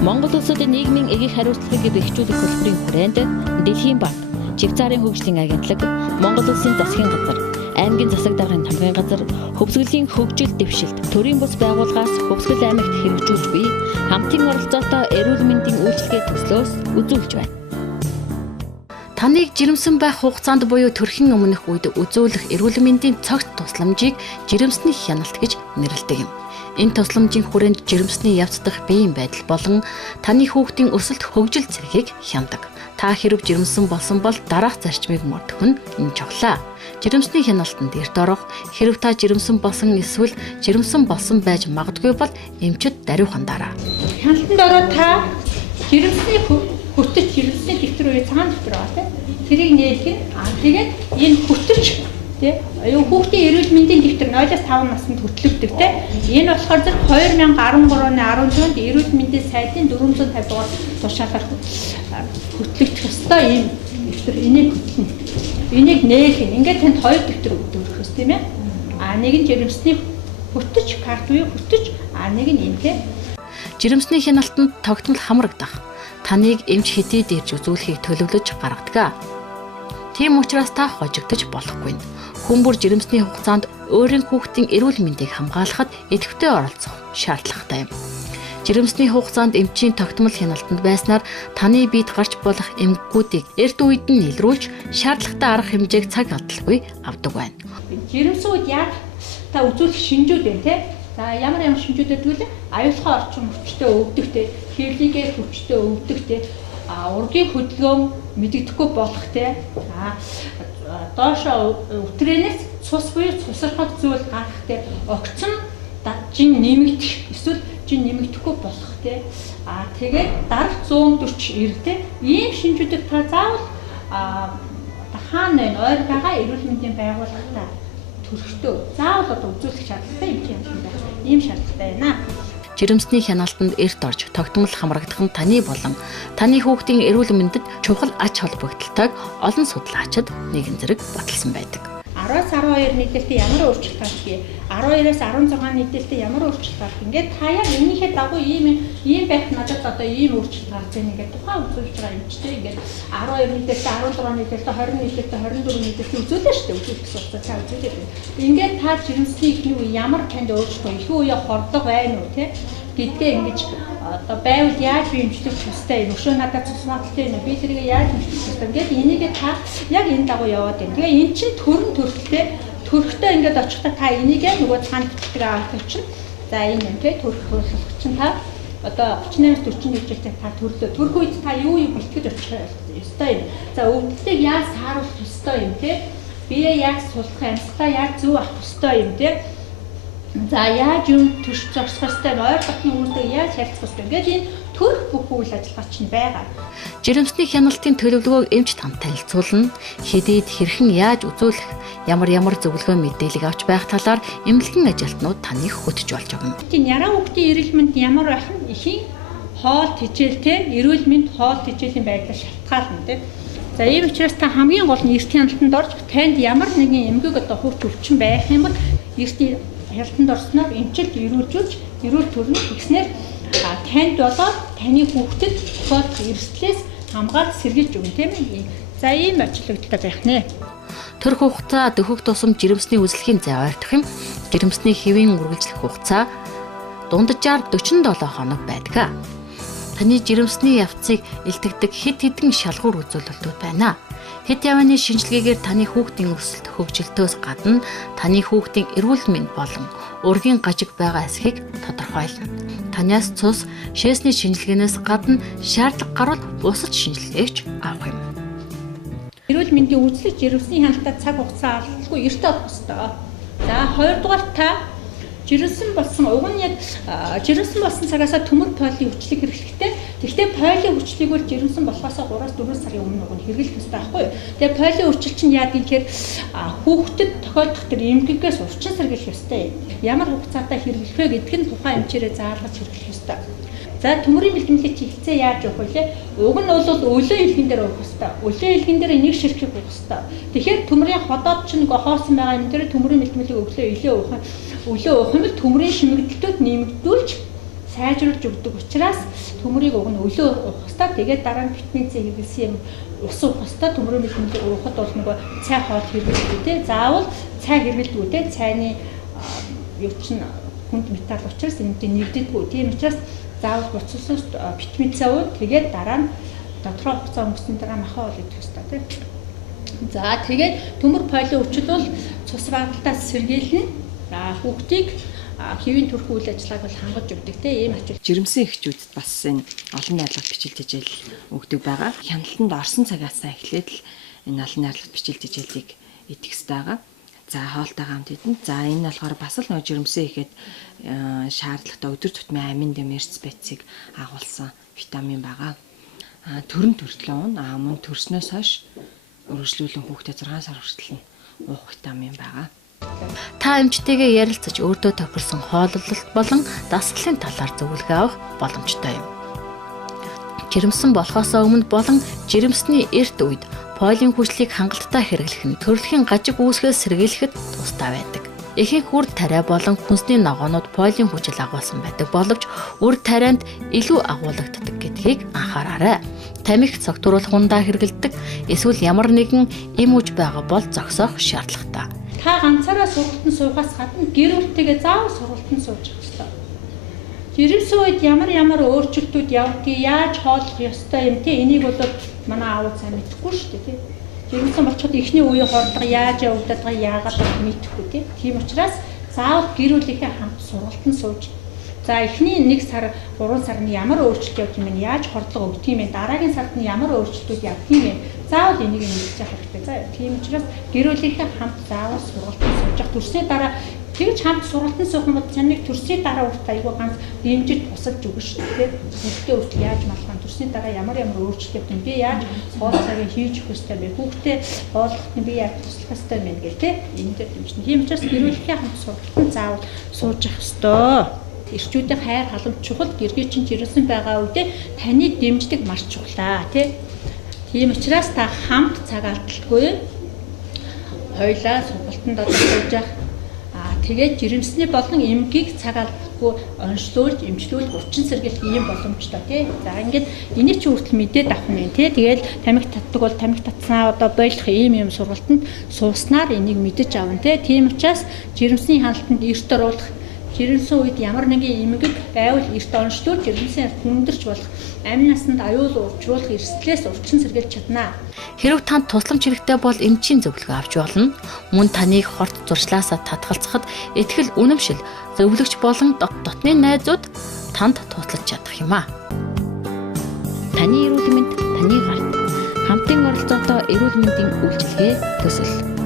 Монгол улсуудын нийгмийн эгийг хариуцлагыг бэхжүүлэх хөтөлбөрийн хүрээнд Дэлхийн банк, Чигцаарын хөгжлийн агентлаг, Монгол улсын засгийн газар, аймгийн засаг даргын тамгын газар, хөвсгөлийн хөгжил дэвшилт, төрийн бус байгууллагаас Хөвсгөл аймагт хэрэгжүүлж буй хамтын оролцоотой эрүүл мэндийн үйлчилгээ төслөөс үзүүлж байна. Таныг жирэмсэн байх хугацаанд буюу төрхийн өмнөх үед үзүүлэх эрүүл мэндийн цогт тусламжийг жирэмсний хяналт гэж нэрлэдэг юм. Энэ тусламжийн хүрээнд жирэмсний явц дахь биеийн байдал болон таны хүүхдийн өсөлт хөгжил зэргийг хянадаг. Та хэрв жирэмсэн болсон бол дараах зарчмыг мөрдөх нь энэ чухлаа. Жирэмсний хяналтанд эрт орох, хэрв та жирэмсэн болсон эсвэл жирэмсэн болсон байж магадгүй бол эмчит даруй хандаарай. Хяналтанд ороод та жирэмсний хөтөч жирэмсний дэвтэр үе цагаан дэвтэр байгаа тийм. Тэрийг нээлэх нь тэгээд энэ хөтөч тийм хүүхдийн эрүүл мэндийн дэвтэр 0-5 наснд хөтлөгдөг тийм. Энэ болохоор зөв 2013 оны 14-нд эрүүл мэндийн сайдын 450 дугаар тушаалаар хөтлөгдөх ёстой ийм дэвтэр энийг хөтлөнө. Энийг нээлэх нь ингээд танд хоёр дэвтэр өгөх ёстой тийм ээ. Нэг нь жирэмсний хөтөч карт буюу хөтөч, нэг нь энэ тийм. Жирэмсний хяналтанд тогтмол хамрагдах. Таныг эмч хэдий дээрж үзүүлэхийг төлөвлөж гаргадаг. Тийм учраас та хожигдож болохгүй. Хүн бүр жирэмсний хугацаанд өөрийн хүүхдийн эрүүл мэндийг хамгаалахад идэвхтэй оролцох шаардлагатай юм. Жирэмсний хугацаанд эмчийн тогтмол хяналтанд байснаар таны биед гарч болох эмгэгүүдийг эрт үед нь илрүүлж шаардлагатай арга хэмжээг цаг алдалгүй авдаг байна. Жирэмсэн үед яг та үзүүлэх шинжүүд байна тийм. За ямар шинжүүд гэдэг вэ? Аюулгүй орчин хүчтэй өвдөх тийм, хэвлийгээ хүчтэй өвдөх тийм, ургийн хөдөлгөөн мэдэгдэхгүй болох тийм. Доошо өтрэнээс цус буюу цусрахад зүйл гарах тийм, огцон жин нэмэгдэх эсвэл жин нэмэгдэхгүй болох тийм. Тэгээд дараг 140 тийм. Ийм шинжүүдийг та заавал хаана вэ? Ойр байгаа эрүүл мэндийн байгууллагатай төрхтөө заавал үзүүлэх шаардлагатай юм байна. Ийм шаардлагатай байна. Жирэмсний хяналтанд эрт орж тогтмол хамрагдах нь таны болон таны хүүхдийн эрүүл мэндэд чухал ач холбогдолтойг олон судлаачид нэгэн зэрэг баталсан байдаг. 10-12 нийтэлтэй ямар өөрчлөлт гарах, 12-аас 16 нийтэлтэй ямар өөрчлөлт гарах. Ингээд та яг энийхээ дагуу ийм байх надад одоо ийм өөрчлөлт гарч байна ингээд тухайн үзүүлж байгаа юм ч тийм ингээд 12 нийтэлтэй 16 нийтэлтэй 20 нийтэлтэй 24 нийтэлтэй үзүүлээ шүү дээ. Үзүүлэх суртаа та үзүүлээд байна. Ингээд та жирэмсний ихний үе ямар танд өөрчлөлт, ихний үе хордлого байна уу тийм гэдгээ ингэж одоо байвал яаж би эмчлэх ёстой юм. Өшөө надад цусмаалтай юм. Би тэрийг яаж эмчлэх ёстой. Ингээд энийг та яг энэ дагуу яваад байна. Тэгээ эн чинь төрөн төрөлтэй төрхтэй ингээд очихдаа та энийг нөгөө цаанд бичдэг авах чинь. За энэ юм тий төрх хөлөх чинь та одоо 38-41 жилтэй та төрлөө. Төрх үед та юу бэлтгэж очих ёстой юм. За өвдөлтийг яаж сааруулах ёстой юм тий. Бие яаж сулах, амьсгалаа яаж зөв авах ёстой юм тий. За яаж юм төрш зогсох ёстой, ойр дотны хүмүүстэй яаж харилцах ёстой. Ингээд энэ төрх бүх үйл ажиллагаа чинь байгаа. Жирэмсний хяналтын төлөвлөгөөг эмч танд танилцуулна. Хэдийд хэрхэн яаж үзүүлэх, ямар зөвлөгөө мэдээлэл авч байх талаар эмнэлгийн ажилтнууд таныг хөтж болж өгнө. Тийм яраа хүүхдийн эрүүл мэнд ямар байх нь ихийн хоол тэжээлтэй эрүүл мэнд хоол тэжээлийн байдлаар шалтгаална тийм. За ийм учраас та хамгийн гол нь эрт хяналтанд орж танд ямар нэгэн эмгэг одоо хөвч өвчин байх юм бол эрт хяналтанд орсноор эмчилж эрүүлжүүлж эрүүл төрнө гэснээр танд болоод таны хүүхдэд тохиолдох эрсдлээс хамгаалж сэргийлж өгнө тийм ээ. За ийм ачлагдaltaй байх нэ. Төрх хугацаа дөхөх тусам жирэмсний үзлэхийн зай ойртох юм. Жирэмсний хэвийн үргэлжлэх хугацаа дунджаар 47 хоног байдаг. Таны жирэмсний явцыг илтгэдэг хэд хэдэн шалгуур үзүүлэлтүүд байна. Хэд явааны шинжилгээгээр таны хүүхдийн өсөлт хөгжилтөөс гадна таны хүүхдийн эрүүл мэнд болон ургийн гажиг байгаа эсхийг тодорхойлно. Танаас цус, шээсний шинжилгээнээс гадна шаардлага гарвал бусад шинжилгээгч авах юм. Эрүүл мэндийн үзлэг жирэмсний хяналтад цаг хугацаа алдалгүй эрт орох ёстой. За хоёрдугаар та жирэмсэн болсон уг нь яг жирэмсэн болсон цагаас төмөр полио хүчлэг хэрэглэхтэй. Гэхдээ полио хүчлийг бол жирэмсэн болохоос 3-4 сарын өмнө уг нь хэрэглэх ёстой байхгүй юу? Тэгээ полио хүчил чинь яа гэхээр хүүхдэд тохиолдох тэр эмгэгээс урчин сэргийлэх ёстой. Ямар хугацаатай хэрэглэх вэ гэдг нь тухайн эмчээрээ заалгаж хэрэглэх ёстой. За төмөрийн бэлтгэлийг чиглэлцээ яаж явах вэ? Уг нь бол өлөө илгэн дээр уух ёстой. Өлөө илгэн дээр нэг ширхэг уух ёстой. Тэгэхээр төмөрийн ходоод чинь хоосон байгаа юм дээр төмөрийн бэлтгэлийг өлөө уух юм бол төмөрийн шимэгдэлтүүд нэмэгдүүлж сайжруулж өгдөг учраас төмрийг уг нь өлөө уух хэвээр тэгээд дараа нь витамин С хэрэглэсэн юм ус уух хэвээр төмрийн витамин уухад бол нөгөө цай хоол хэрэглэдэг те. Заавал цай хэрэглэдэг те. Цайны юу чинь хүнд металл учраас энэтэй нэгддэггүй. Тийм учраас заавал буцалсаж витамин С уух тэгээд дараа нь дотроо хугацаа өнгөрсөн дараа махаа бол идэх хэвээр те. За тэгээд төмөр полио өвчл бол цус багталтаас сэргийлнэ. Хүүхдийг хэвийн төрх үйл ажиллагааг бол хангаж өгдөг тийм ачаал. Жирэмсэн эхчүүдэд бас энэ олон найрлагт бичил тижэл өгдөг байгаа. Хяналтанд орсон цагаас эхлээд л энэ олон найрлагт бичил тижэлийг идэх хэрэгтэй байгаа. За хоолтойгоо хамт идэн. За энэ болохоор бас л нөгөө жирэмсэн ихэд шаардлагатай өдөр тутмын амин дэмэрч специйг агуулсан витамин байгаа. Төрөн төртлөө уна. Мөн төрснөөс хойш үргэлжлүүлэн хүүхдэд 6 сар хүртэл уух витамин байгаа. Та эмчтэйгээ ярилцаж өөртөө тохирсон хооллолт болон дасгалын талаар зөвлөгөө авах боломжтой юм. Жирэмсэн болохоос өмнө болон жирэмсний эрт үед полио хүчлийг хангалттай хэрэглэх нь төрөлхийн гажиг үүсгээс сэргийлэхэд тустай байдаг. Ихэнх үр тариа болон хүнсний ногоонууд полио хүчил агуулсан байдаг боловч үр тарианд илүү агуулгаддаг гэдгийг анхаараарай. Тамхи цогтруулах ундаа хэрэглэдэг эсвэл ямар нэгэн эм үж байгаа бол зогсоох шаардлагатай. Та ганцаараа сургалтанд суухаас гадна гэр бүлтэйгээ заавал сургалтанд сууж явах ёстой. Жирэмсэн үед ямар өөрчлөлтүүд явдгийг яаж хооллох ёстой юм те энийг бол манай аав сайн мэдэхгүй шүү дээ те. Жирэмсэн болчиход эхний үеийн хордлого яаж явагдаад байгааг яагаад мэдэхгүй те. Тийм учраас заавал гэр бүлийнхээ хамт сургалтанд сууж. За эхний 1 сар 3 сарны ямар өөрчлөлт явж юм бэ? Яаж хордлого өгдөг юм бэ? Дараагийн сард нь ямар өөрчлөлтүүд явдаг юм бэ? Заавал энийг мэдчих хэрэгтэй. За тийм учраас гэр бүлийнхээ хамт заавал сургалтанд сууж явах. Төрсний дараа тэгж хамт сургалтанд суух нь бол чаныг төрсний дараа үрт аягүй ганц дэмжиж тусалж өгнө шүү дээ. Хүүхдээ үрт яаж малхан төрсний дараа ямар өөрчлөлт явдаг юм бэ? Яаж хоол цагийг хийж өгөх ёстой юм бэ? Хүүхдээ хооллоход нь би яаж туслах ёстой юм бэ гэх тээ. Энэ дээр дэмжинэ. Тийм учраас гэр бүлийнхээ хамт сургалтанд заавал сууж явах ёстой. Эрчүүдийн хайр халамж чухал, гэргийн чинь жирэмсэн байгаа үедээ таны дэмждэг маш чухлаа тий. Тийм учраас та хамт цаг алдалгүй хоёлаа сургалтанд сууж явах. Тэгээд жирэмсний болон эмгийг цаг алдалгүй онцлуулж, эмчлүүлж, урчин сэргийлэх ийм боломжтой тий. За ингээд энийг чи хүртэл мэдээд авах нь тий. Тэгээд тамхи татдаг бол тамхи татснаа одоо болох ийм сургалтанд сууснаар энийг мэдэж авна тий. Тийм учраас жирэмсний хяналтанд эрт оруулах жирэмсэн үед ямар нэгэн эмгэг байвал эрт онцлуулж жирэмсэн хүндэрч болох амин насанд аюул учруулах эрсдлээс урьдчилан сэргийлж чадна. Хэрв танд тусламж хэрэгтэй бол эмчийн зөвлөгөө авч болно. Мөн таныг хорт зуршлаасаа татгалзахад итгэл үнэмшил зөвлөгч болон дотны найзууд танд туслаж чадах юм а. Таны эрүүл мэнд таны гарт хамтын оролцоотой эрүүл мэндийн үйлчилгээ төсөл.